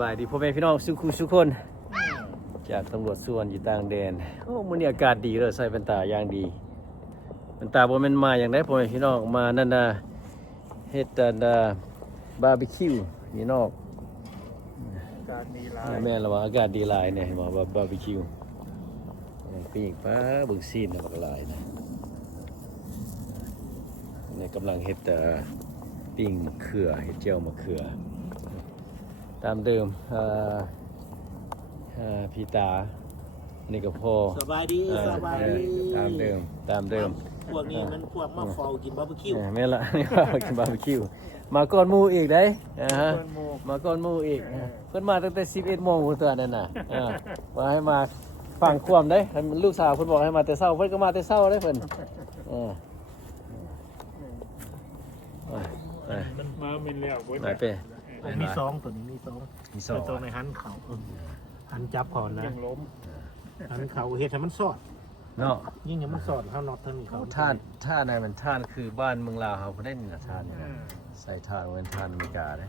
บายดีพ่อแม่พี่น้องสุกคนจากตำรวจส่วนอยู่ต่างแดนโอ้มื้อนี้อากาศดีเลยใส่แว่นตาอย่างดีแว่นตาบ่แม่นมาอย่างไดพ่อแม่พี่น้องมานั่นน่ะเฮ็ดบาร์บีคิวนี่นอกอากาศดีหลาย แม่นละว่าอากาศดีหลายเนี่ยมาบาร์บีคิวปิ้งปลาบึกซีนบักหลายนะนี่กำลังเฮ็ดปิ้งมะเขือเฮ็ดเจียวมะเขือตามเดิมพี่ตานี่ก็พ่อ สบายดีสบายดี ตามเดิม พวกนี้มันพวกมาเฝ้ากินบาร์บีคิว แม่นละ นี่ว่ากินบาร์บีคิวมาก่อนหมู่อีกได้มาก่อนหมู่อีกเพิ่นมาตั้งแต่ 11 โมงพุ่นตัวนั่นน่ะว่าให้มาฟังความได้ลูกสาวเพิ่นบอกให้มาแต่เช้าเพิ่นก็มาแต่เช้าได้เพิ่นมันมาเป็นแล้วเว้ย ไหนเป้ มีสองตัวนี้มีสอง มีสอง ตัวในหันเขาหันจับก่อนนะหันเขาเฮ็ดให้มันสอด เนาะ ยิ่งให้มันสอดเขาน็อตทั้งนี้เขา ท่าไหนมันท่านคือบ้านเมืองลาวเขาบ่ได้นี่น่ะท่านนี่นะใส่ท่านเหมือนท่านอเมริกาเด้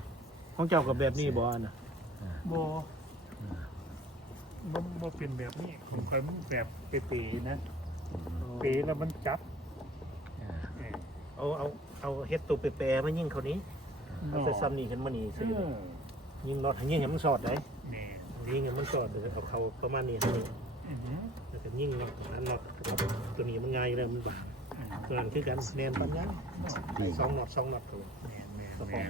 ของเจ้ากับแบบนี้บ่นะ บ่เป็นแบบนี้ของใครมันแบบเป๋ๆนะเป๋แล้วมันจับ เอาเฮ็ดตัวแปรๆมายิ่งเขานี้เอาแต่ซ้ำนี่ขึ้นมานี่สิยิ่งน็อตให้ยิ่งให้มันสอดได้ นี่ ยิ่งให้มันสอดเอาเขาประมาณนี้ แล้วก็ยิ่งอันน็อตตัวนี้มันง่ายเลยมันบางตัวนั้นคือการแนนปัญญาสองน็อตตัว แม่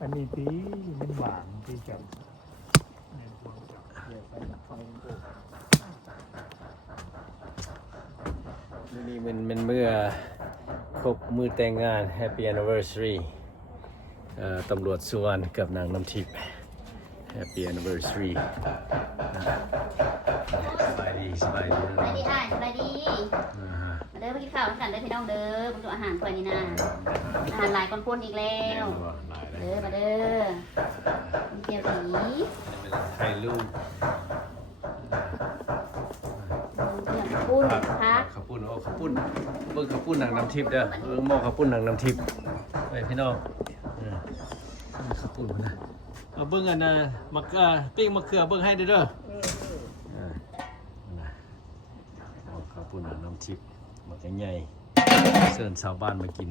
อันนี้ตีมันหวานที่จับนี่มันเมื่อครบมือแต่งงาน Happy Anniversary ตำรวจสุวรรณกับนางน้ำทิพย์ Happy Anniversary สบายดี สบายดีอ่ะสบายดีมาเด้อมากินข้าวกันเด้อพี่น้องเด้อมาดูอาหารก่อนนี่นะอาหารหลายคนๆอีกแล้วเด้อมาเด้อมีเกี๊ยวสี ไทยลูก เกี๊ยวปุ้นพัก ข้าวปุ้นข้าวปุ้นเบิ่งข้าวปุ้นนางน้ำทิพย์เด้อหม้อข้าวปุ้นนางน้ำทิพย์ไปพี่น้องข้าวปุ้นนะเอาเบิ่งอันน่ะมะเขือปิ้งมะเขือเบิ่งให้เด้อข้าวปุ้นนางน้ำทิพย์มันใหญ่เชิญชาวบ้านมากิน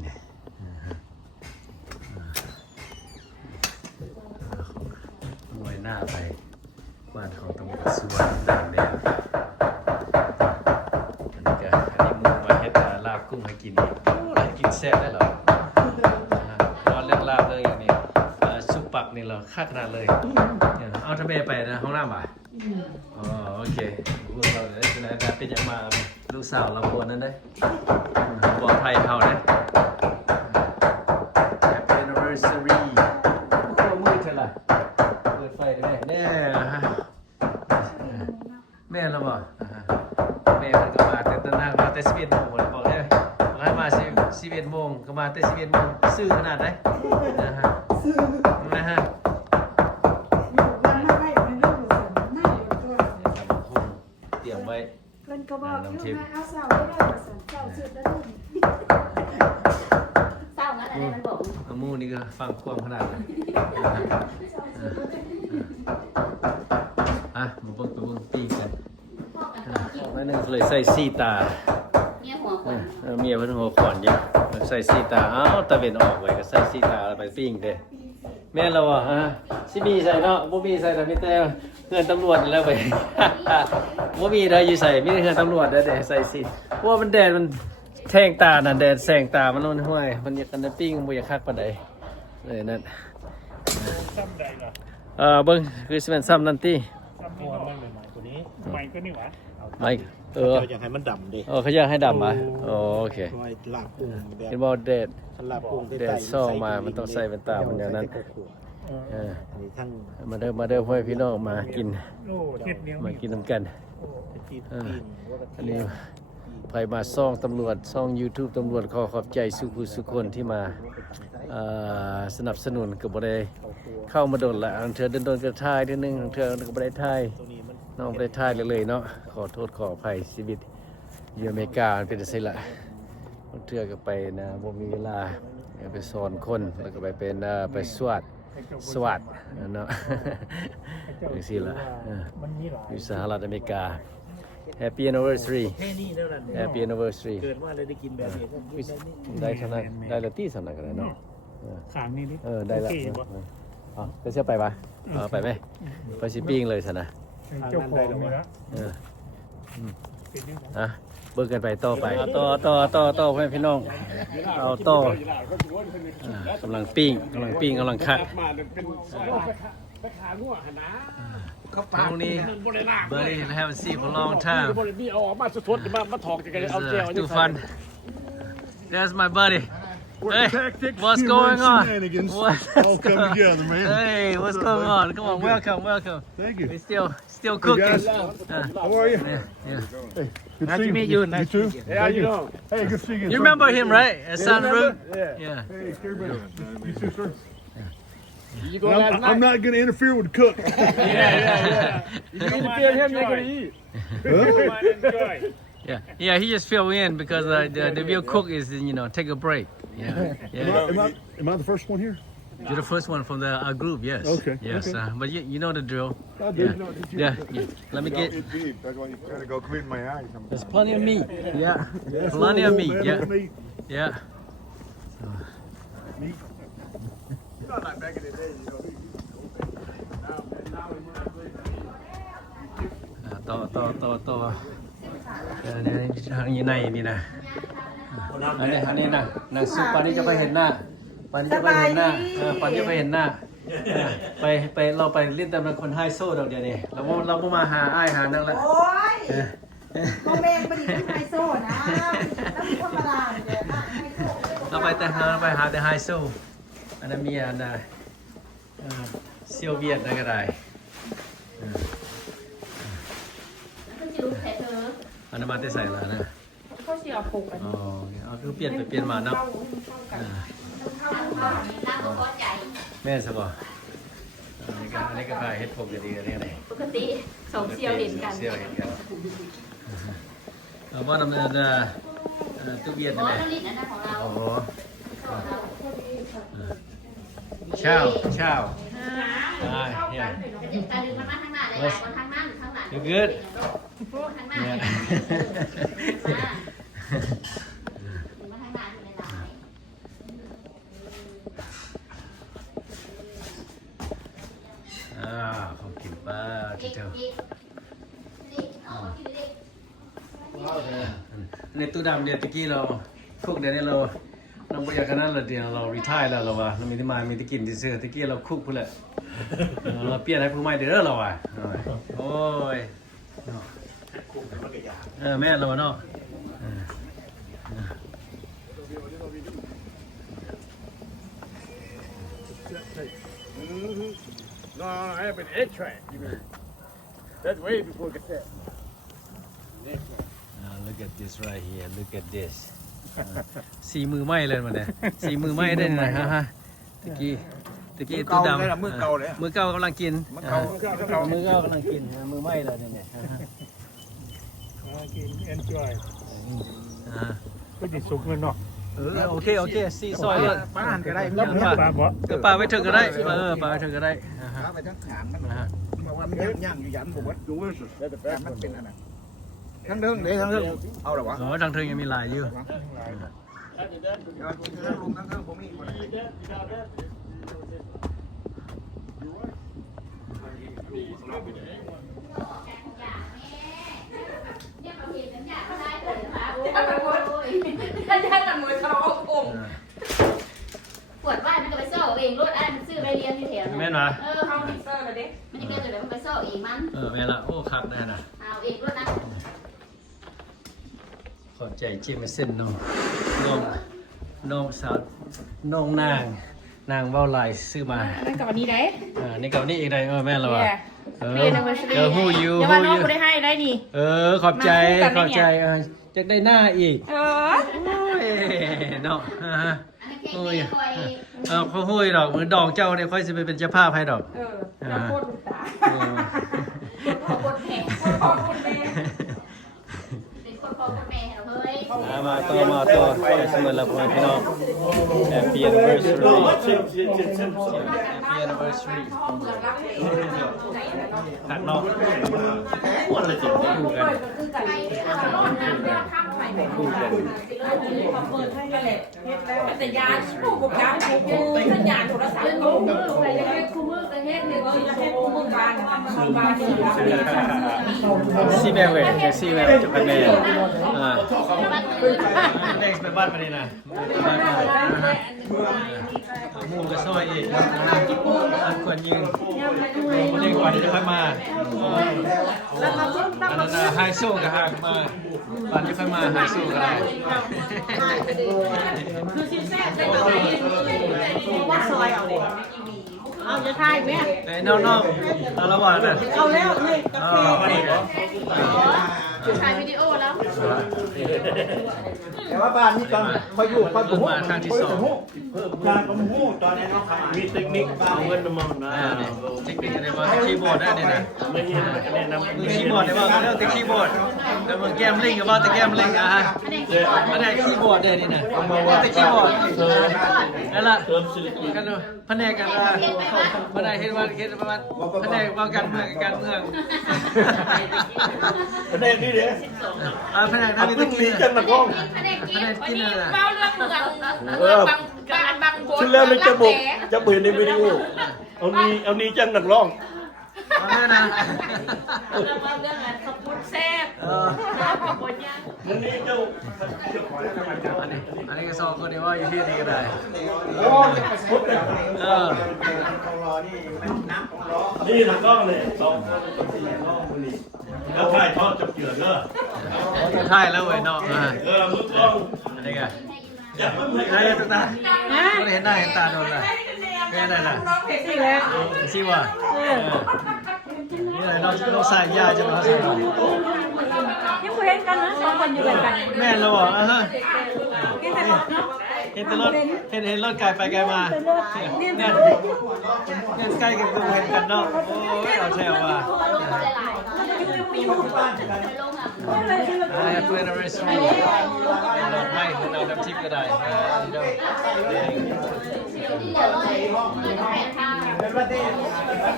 ไว้หน้าไปบ้านของตำรวจสุวรรณต่างแดนอันนี้มึงมาเฮ็ดลาบกุ้งให้กินให้กินแซ่บได้เหรอตอนเรื่องลาบเรื่องอย่างนี้ซุปปักนี่เราค่าขนาดเลยเอาทำไมไปนะห้องน้ำบ่ะอ๋อโอเคพวกเราได้เป็นอะไรเป็นอย่างมาลูกสาวเราคนนั้นได้ปลอดภัยเขาได้ Happy Anniversary โอ้มืดเท่าไหร่เปิดไฟได้ไหมแน่แม่เราบอกแม่มันก็มาแต่ตั้งนานมาแต่11 โมงเลยบอกได้ให้มา11 โมงก็มาแต่11 โมงซื่อขนาดไหนนะฮะเตรียมไว้ เพิ่นก็บอกอยู่นะเอาเสาได้มาสั่นเสาสุดแล้วนี่ เศร้างั้นอะไรมันบอก มูนี่ก็ฟังความขนาดเลยมาเบิ่งตัวปิ้งกันไม่นึงเลยใส่ซีตา เนี่ยหัวคน เมียเพิ่นหัวขอนอยู่ใส่ซีตาตะเวนออกไว้ก็ใส่ซีตาไปปิ้งเด้แม่นแล้วฮะสิมีใส่เนาะบ่มีใส่แต่มีแต่เพื่อนตำรวจแล้วไปบ่มีได้อยู่ใส่มีแต่เพื่อนตำรวจเด้ใส่ซีเพราะว่ามันแดดมันแทงตาน่ะแดดแสงตามันโน่นห้วยมันอยากกันปิ้งบ่อยากคักปานใดเลยนั่น ซ้ำใดล่ะ เบิ่งคือสิแม่นซ้ำนั่นติ ซ้ำ ตั นี่ ว เนาะ มันใหม่ๆตัวนี้ ใหม่ก็นี่หวะ ไม่ เราอยากให้มันดำดิ เขาอยากให้ดำอ่ะโอเค คอยลาบกุ้งแบบ เห็นบ่แดด ลาบกุ้ง แดดซ่อมามันต้องใส่แว่นตามันอย่างนั้น นี่ทั้ง มาเด้อพ่อพี่น้องมากิน โอ้เฮ็ดเนี้ย มากินน้ำกัน ที่ อันนี้ไปมาซ่องตำรวจซ่อง YouTube ตำรวจขอบใจสุคนที่มาสนับสนุนก็บ่ได้เข้ามาโดนละอังเธอโดนกระทายทีนึงอังเธอก็บ่ได้ทาย ตัวนี้มัน น้องบ่ได้ทายเลยเนาะขอโทษขออภัยชีวิตอยู่อเมริกาเป็นจังซี่ล่ะบางเทื่อก็ไปนะบ่มีเวลาไปสอนคนแล้วก็ไปเป็นไปสวด สวัสดเนาะจังซี่ล่ะ มันมีหลาย อยู่สหรัฐอเมริกา Happy Anniversary แค่นี้เท่านั้น Happy Anniversary เกิดว่าเลยได้กินแบบนี้ ได้เท่านั้นได้ละตี้สำนักกันเนาะ ขางนี่นี่ ได้ละ โอเคบ่ อ๋อจะเชื่อไปปะไปไหมไปชิปปิ้งเลยสินะ เจ้าของเนื้อ เออ เป็นยังไง อ่ะเบิกกันไปต่อไปต่อเพื่อนพี่น้องเอาต่อกำลังปิ้งกำลังคัด ไปขางัวหั่นนะ ตรงนี้ Buddy haven't seen for a long time บ่ได้มีเอาออกมาสดๆมาถอกจังได๋เอาแจว too fun There's my buddy Hey what's going on What's all come together, man. Hey what's going on Come on welcome Thank you. We still cooking How are you? Yeah Good Nice to to see meet you. You too. How you doing? Hey, good to see you. You remember him right at Sunroom Yeah. Yeah Hey, everybody. You too, sir. You go last I'm night? not going to interfere with the cook. Yeah. You interfere him, they gonna eat. Enjoy. Yeah, he just filled in because the real cook is, take a break. Am I the first one here? You're the first one from our group, yes. Okay, Yes, okay. but you know the drill. I do. Yeah. Let me get. deep. That's why you gotta go clean my eyes. There's plenty of meat. Yeah. Plenty of meat. Yeah. Yeah. Not like back in the day, you know. ต่อเนี่ยทางนี้ในนี่นะอันนี้นะนางสุปานนี้จะไปเห็นหน้าปานนี้จะไปเห็นหน้าปานนี้จะไปเห็นหน้าไปเราไปเล่นตามคนไฮโซดอกเดียวนี่เราไม่มาหาอ้ายหานั่งละ โอ้ยโมเมนต์บริการไฮโซนะต้องมีธรรมดาเลยไฮโซ เราไปหาแต่ไฮโซอันนั้นมีอันน่ะเซียวเวียดนั่นก็ได้ ก็จะรู้แพ้เธอ อันนั้นมาได้ใส่แล้วนะ เขาเสียผูกกัน อ๋อเอาคือเปลี่ยนไปเปลี่ยนมาเนาะ ร่างก็พอใจ แม่สบายอันนี้ก็พาเฮ็ดผมจะดีกันได้ ปกติสองเซียวเห็นกัน เซียวเห็นกันว่าดำเนินตู้เวียด อ๋อ นั่นแหละ น้ำลิ้นอันนั้นของเรา โอ้โหเช่าเนี่ย แต่ดึงมันมาทางหน้าหลายๆคนทางนั้นทางหลัง You good ทางหน้า เนี่ย มาทางหน้าอยู่ในหลาย ของกินป้าที่เจ้าในตู้ดำเดี๋ยวตะกี้เราพวกเดี๋ยวนี้เราบริจาคนั้นเราเดี๋ยวเรารีทายแล้วเราว่าเรามีที่มามีที่กินที่เสื้อตะกี้เราคุกพุ่นแหละเราเปลี่ยนให้ผู้ใหม่เด้อเราอ่ะโอ้ยแม่เราเนาะ No, I have an egg track. You mean? That's way before cassette. Look at this right here look at this สีมือไหม้เลยมันเนี่ยสีมือไหม้ได้ไหนฮะตะกี้ตู้ดำมือเก่ากำลังกินมือเก่ากำลังกินมือไหม้เลยเนี่ย กิน enjoy ก็ดิสุกมันเนาะ โอเคซีซอยเลย ป้านก็ได้ แล้วปลาบ่ ก็ปลาไปถึงก็ได้ปลาไปถึงก็ได้ ไปทั้งขางมันเพราะว่ามันย่างอยู่ยันผมว่า Delicious. แต่มันเป็นอันนั้นทั้งเรื่องเลยทั้งเรื่องเอาหรอวะ อ๋อดังเทิงยังมีหลายอยู่ ทั้งลุงทั้งเรื่องผมมีคน ปวดว่ามันก็ไปโซ่เองรถอะไรมันซื้อไปเรียนที่แถว แม่นวะ เขามิเซอร์เลยดิมันจะเกิดอะไรมันไปโซ่เองมัน แม่ละโอ้คักได้นะ เอาเองรถนะ ขอบใจจิมเส้นน้องสาวน้องนางเบ้าลายซื้อมา นั่นกับวันนี้ได้ นี่กับนี่อีกได้แม่เราอ่ะฮู้ยู อย่ามาน้องกูได้ให้ได้นี่ ขอบใจจะได้หน้าอีกโอ้ยเนาะ อันนั้นเก่งๆคอย เขาหุ้ยดอกเหมือนดอกเจ้าเนี่ยค่อยจะไปเป็นเจ้าภาพให้ดอก เราโคตรลูกตา คนพ่อคนแม่ พ่อคนแม่ เป็นคนพ่อคนแม่เราเฮ้ย มาต่อไปเสมอแล้วพ่อแม่พี่น้อง Happy Anniversary Happy Anniversary หักนอกอ้วนเลยจริงคู่กันคู่กัน แต่ยานผู้ปกครองผู้สัญญาณโทรศัพท์คู่มืออะไรจะเฮ็ดคู่มือก็เฮ็ดเนี่ยจะเฮ็ดคู่มือกันบางที ซีแบเวซีแบจะไปแม่เด็กไปบ้านมาเลยนะมูกระซอยอีกอันควรยืนเด็กกว่าที่จะค่อยมาอันนั้นไฮโซกับหากมาตอนที่ค่อยมาไฮโซกันได้ คือชิ้นแรกได้ตรงไหนว่าซอยเอาดิเอาจะทายไหม ไอ้น้องๆเอาละวันน่ะ เอาแล้วนี่ ถ่ายวิดีโอแล้ว แต่ว่าบ้านนี้ก่อนพออยู่พอ เพิ่งมาครั้งที่สอง การประมูลตอนนี้เนาะมีเทคนิคเอาเงินมานะ เทคนิคอะไรบ้างคีย์บอร์ดได้เนี่ยนะ ไม่เห็นแนะนำ มือคีย์บอร์ดได้บ้างเรื่องแต่คีย์บอร์ดแต่มือแก้มลิงกับว่าแต่แก้มลิงอ่ะฮะอันไหนคีย์บอร์ดเนี่ยนี่นะแต่คีย์บอร์ดนั่นแหละ เติมสิริ กันดูแผนกกันบันไดเห็นว่าประมาณแผนกว่าการเมือง ประเด็นนี้เนี่ย แผนกนั้น อัน นี่ นี้ ตะ ลี กี้ จังนักร้อง แผนกกินเลย เฝ้าเรื่องเมืองบางโบ ชื่อเรื่องนี้จะบอกจะเห็นในวิดีโอเอานี้จังนักร้อง แม่นะ เรื่องอะไรขอบคุณแซ่บขอบคุณยัง มันนี้เจ้า อันนี้ก็สองคนนี้ว่าอยู่ที่นี่ก็ได้ โอ้ยพุทธ นี่นักร้องเลยสองคนสี่ร้องมือนี่แล้วถ่ายทอดจับเจือเด้อ ใช่แล้วเว้ยเนาะ มึงร้อง อันนี้ก็ อย่าเพิ่งให้ อะไรตุ๊กตาไม่เห็นหน้าเห็นตาโดนเลยแม่นั่นน่ะ ร้องเพลงสิแล้ว สิวะนี่อะไรเราใส่ยาจะมาใส่ ยังคุยกันนะสองคนอยู่กัน แม่เราบอกฮะ กินแต่รถเนาะ เห็นแต่รถเห็นรถไกลไปไกลมาเนี่ยใกล้กันก็เห็นกันเนาะโอ้ยเอาแช่ว่า Happy Anniversary ไม่คุณเอาน้ำทิพย์ก็ได้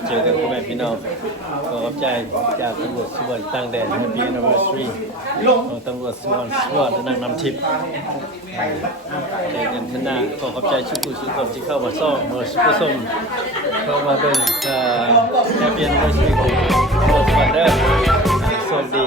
เจอกันพ่อแม่พี่น้องขอขอบใจจากตำรวจส่วนต่างแดน Happy Anniversary ของตำรวจส่วนและนางน้ำทิพย์เจอกันที่หน้าขอขอบใจชุกุชุกคนที่เข้ามาซ่อมมาผู้ชมเข้ามาเป็นHappy Anniversary ของตำรวจส่วนเด้อสวัสดี